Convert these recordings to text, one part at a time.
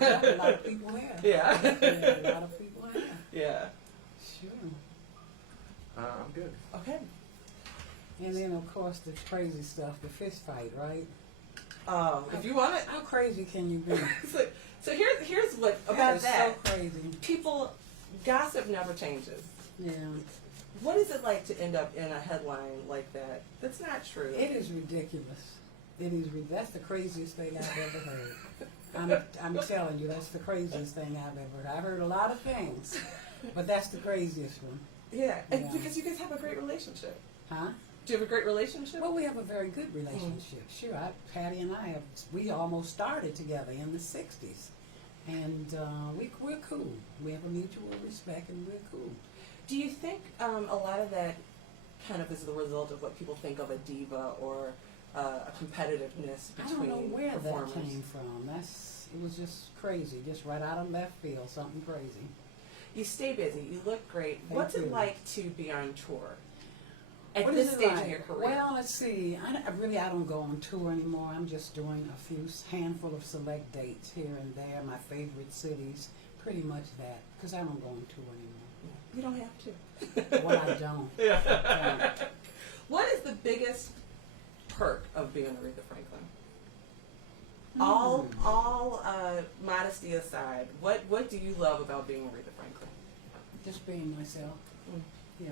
A lot of people have. Yeah. Yeah, a lot of people have. Yeah. Sure. I'm good. Okay. And then, of course, the crazy stuff, the fist fight, right? If you want it. How crazy can you be? So here's what about That is that. so crazy. People, gossip never changes. Yeah. What is it like to end up in a headline like that? That's not true. It is ridiculous. That's the craziest thing I've ever heard. I'm telling you, that's the craziest thing I've ever heard. I've heard a lot of things, but that's the craziest one. Yeah, and Yeah. because you guys have a great relationship. Huh? Do you have a great relationship? Well, we have a very good relationship. Sure, Patty and I we almost started together in the 60s. And we're cool. We have a mutual respect and we're cool. Do you think a lot of that kind of is the result of what people think of a diva or a competitiveness I between don't know where performers? that came from. It was just crazy, just right out of left field, something crazy. You stay busy. You look great. Thank What's it you. like to be on tour at What this is it stage like? in your career? Well, let's see. I don't go on tour anymore. I'm just doing a few handful of select dates here and there. My favorite cities, pretty much that, because I don't go on tour anymore. You don't have to. Well, I don't. Yeah. What is the biggest perk of being Aretha Franklin? All modesty aside, what do you love about being Aretha Franklin? Just being myself. Mm. Yeah,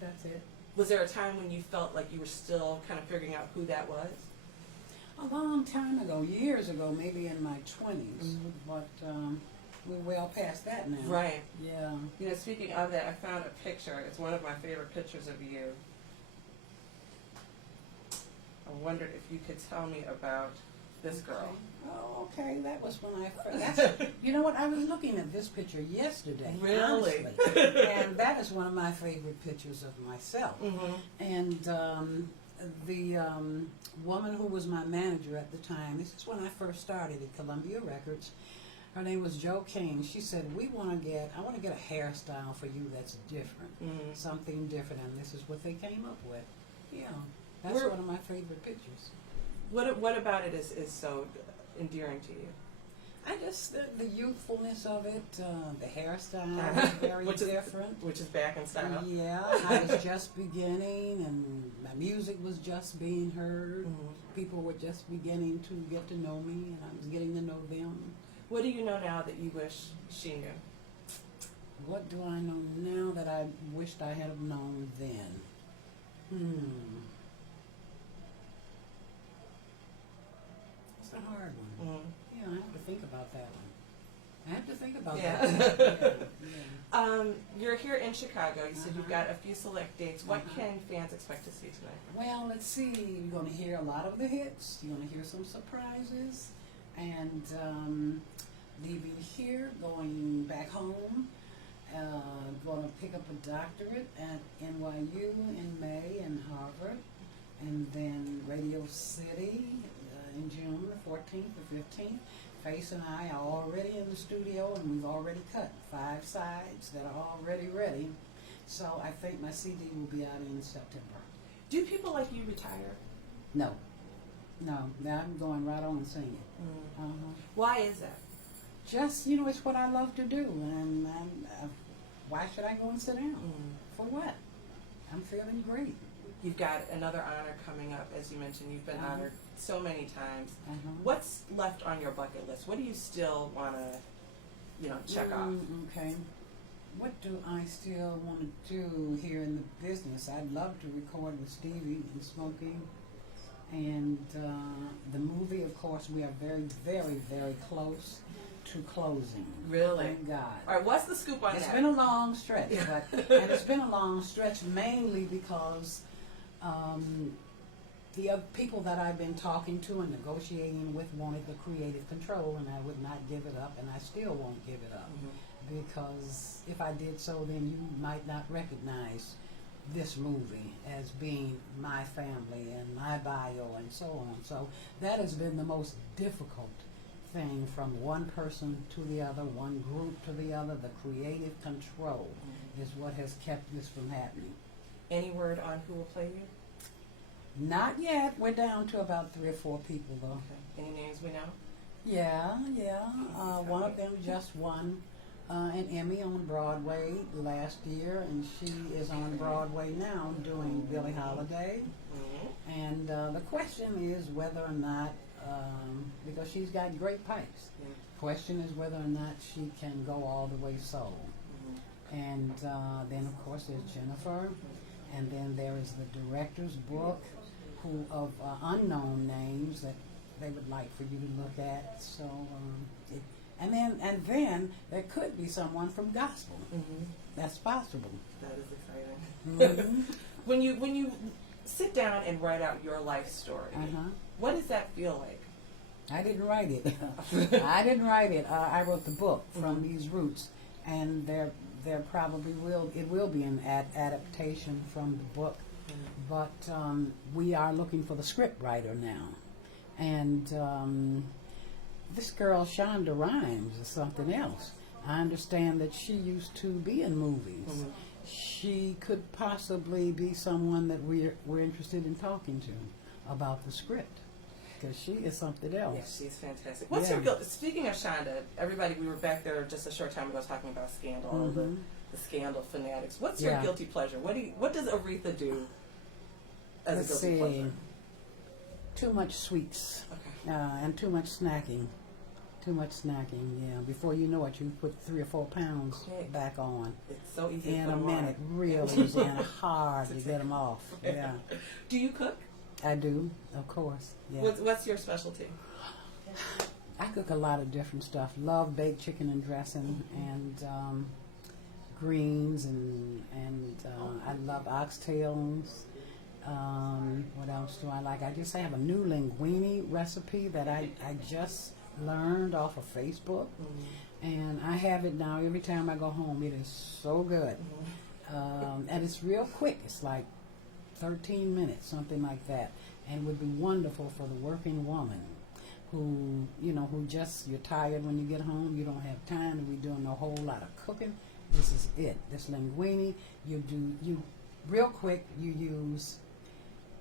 that's it. Was there a time when you felt like you were still kind of figuring out who that was? A long time ago, years ago, maybe in my 20s, but we're well past that now. Right. Yeah. You know, speaking of that, I found a picture. It's one of my favorite pictures of you. I wondered if you could tell me about this girl. Oh, okay. That was when I first. You know what? I was looking at this picture yesterday. Really? Honestly. And that is one of my favorite pictures of myself. Mm-hmm. And the woman who was my manager at the time, this is when I first started at Columbia Records. Her name was Jo King. She said, I want to get a hairstyle for you that's different, something different. And this is what they came up with. Yeah. That's one of my favorite pictures. What about it is so endearing to you? I just, the youthfulness of it, the hairstyle was very different. Which is back in style. Yeah, I was just beginning and my music was just being heard. People were just beginning to get to know me and I was getting to know them. What do you know now that you wish she knew? What do I know now that I wished I had have known then? It's a hard one. Yeah, I have to think about that one. I have to think about that one. Yeah. You're here in Chicago. You said you've got a few select dates. What can fans expect to see tonight? Well, let's see. You're going to hear a lot of the hits. You're going to hear some surprises. And leaving here, going back home, going to pick up a doctorate at NYU in May and Harvard. And then Radio City in June, the 14th or 15th. Face and I are already in the studio and we've already cut 5 sides that are already ready. So I think my CD will be out in September. Do people like you retire? No. I'm going right on and singing. Why is that? Just, it's what I love to do. And why should I go and sit down? For what? I'm feeling great. You've got another honor coming up, as you mentioned. You've been honored so many times. What's left on your bucket list? What do you still want to, check off? Okay. What do I still want to do here in the business? I'd love to record with Stevie and Smokey. And the movie, of course, we are very, very, very close to closing. Really? Thank God. All right, what's the scoop on that? It's been a long stretch, and it's been a long stretch mainly because the other people that I've been talking to and negotiating with wanted the creative control, and I would not give it up, and I still won't give it up. Because if I did so, then you might not recognize this movie as being my family and my bio and so on. So that has been the most difficult thing, from one person to the other, one group to the other. The creative control is what has kept this from happening. Any word on who will play you? Not yet. We're down to about 3 or 4 people, though. Okay. Any names we know? Yeah, yeah. One of them just won an Emmy on Broadway last year, and she is on Broadway now doing Billie Holiday. Mm-hmm. And the question is whether or not, because she's got great pipes, Yeah. question is whether or not she can go all the way solo. Mm-hmm. And then, of course, there's Jennifer, and then there is the director's book, who of unknown names that they would like for you to look at. So, and then there could be someone from gospel. Mm-hmm. That's possible. That is exciting. Mhm. When you sit down and write out your life story, Uh-huh. what does that feel like? I didn't write it. I didn't write it. I wrote the book from these roots, and there probably will be an adaptation from the book. But we are looking for the script writer now, and this girl Shonda Rhimes is something else. I understand that she used to be in movies. Mm-hmm. She could possibly be someone that we're interested in talking to about the script, because she is something else. Yeah, she's fantastic. What's your guilt? Speaking of Shonda, everybody, we were back there just a short time ago talking about Scandal, Mhm. the Scandal fanatics. What's your Yeah. guilty pleasure? What does Aretha do as Let's a guilty see. pleasure? Too much sweets Okay. and too much snacking. Too much snacking, yeah. Before you know it, you put 3 or 4 pounds Okay. back on. It's so easy to In put a them minute, on. really easy and hard to get them off. Yeah, Do you cook? I do, of course. Yeah. What's your specialty? I cook a lot of different stuff. Love baked chicken and dressing, and greens, and I love oxtails. What else do I like? I just have a new linguine recipe that I just learned off of Facebook, and I have it now every time I go home. It is so good, and it's real quick. It's like 13 minutes, something like that, and would be wonderful for the working woman who, who just, you're tired when you get home, you don't have time to be doing a whole lot of cooking. This is it. This linguine, you real quick, you use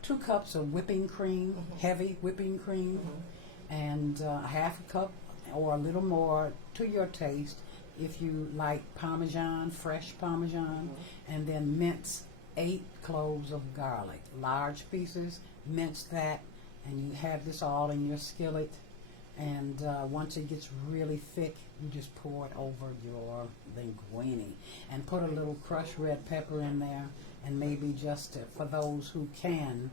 2 cups of whipping cream, heavy whipping cream, and a half a cup or a little more to your taste if you like Parmesan, fresh Parmesan, and then mince 8 cloves of garlic, large pieces, mince that, and you have this all in your skillet, and once it gets really thick, you just pour it over your linguine, and put a little crushed red pepper in there, and maybe just for those who can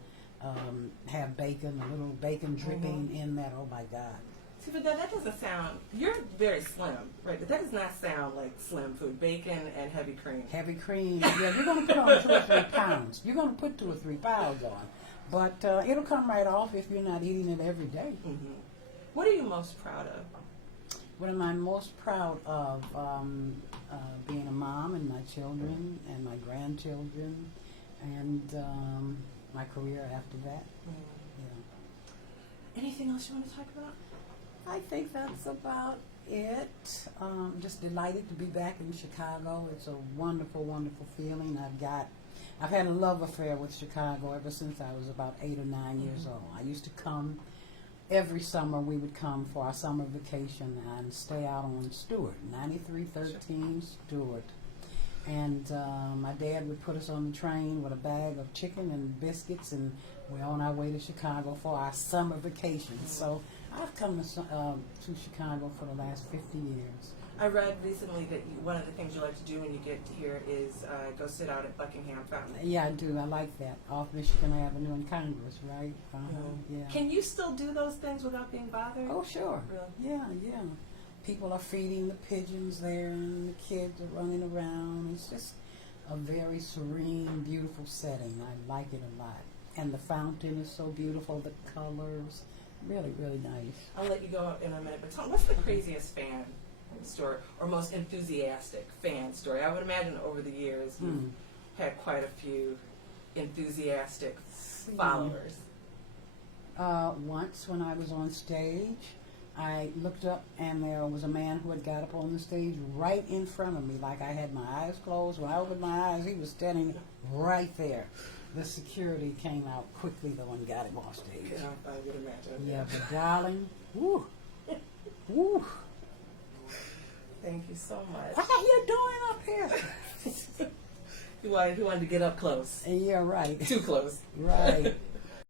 have bacon, a little bacon dripping in that. Oh my God. See, but that doesn't sound. You're very slim, right? That does not sound like slim food. Bacon and heavy cream. Heavy cream. Yeah, you're going to put on 2 or 3 pounds. You're going to put 2 or 3 pounds on. But it'll come right off if you're not eating it every day. Mm-hmm. What are you most proud of? What am I most proud of? Being a mom and my children and my grandchildren, and my career after that. Yeah. Anything else you want to talk about? I think that's about it. Just delighted to be back in Chicago. It's a wonderful, wonderful feeling. I've had a love affair with Chicago ever since I was about 8 or 9 years old. I used to come every summer. We would come for our summer vacation and stay out on Stewart, 9313 Stewart. And my dad would put us on the train with a bag of chicken and biscuits, and we're on our way to Chicago for our summer vacation. So I've come to Chicago for the last 50 years. I read recently that one of the things you like to do when you get here is go sit out at Buckingham Fountain. Yeah, I do. I like that. Off Michigan Avenue in Congress, right? Yeah. Can you still do those things without being bothered? Oh, sure. Really? Yeah. People are feeding the pigeons there, and the kids are running around. It's just a very serene, beautiful setting. I like it a lot. And the fountain is so beautiful, the colors. Really, really nice. I'll let you go in a minute, but tell me, what's the craziest fan story or most enthusiastic fan story? I would imagine over the years you've had quite a few enthusiastic followers. Once when I was on stage, I looked up and there was a man who had got up on the stage right in front of me, like I had my eyes closed. When I opened my eyes, he was standing right there. The security came out quickly though and got him off stage. Yeah, I would imagine. Yeah, but darling, woo, Woo. Thank you so much. What are you doing up here? He wanted to get up close. Yeah, right. Too close. Right.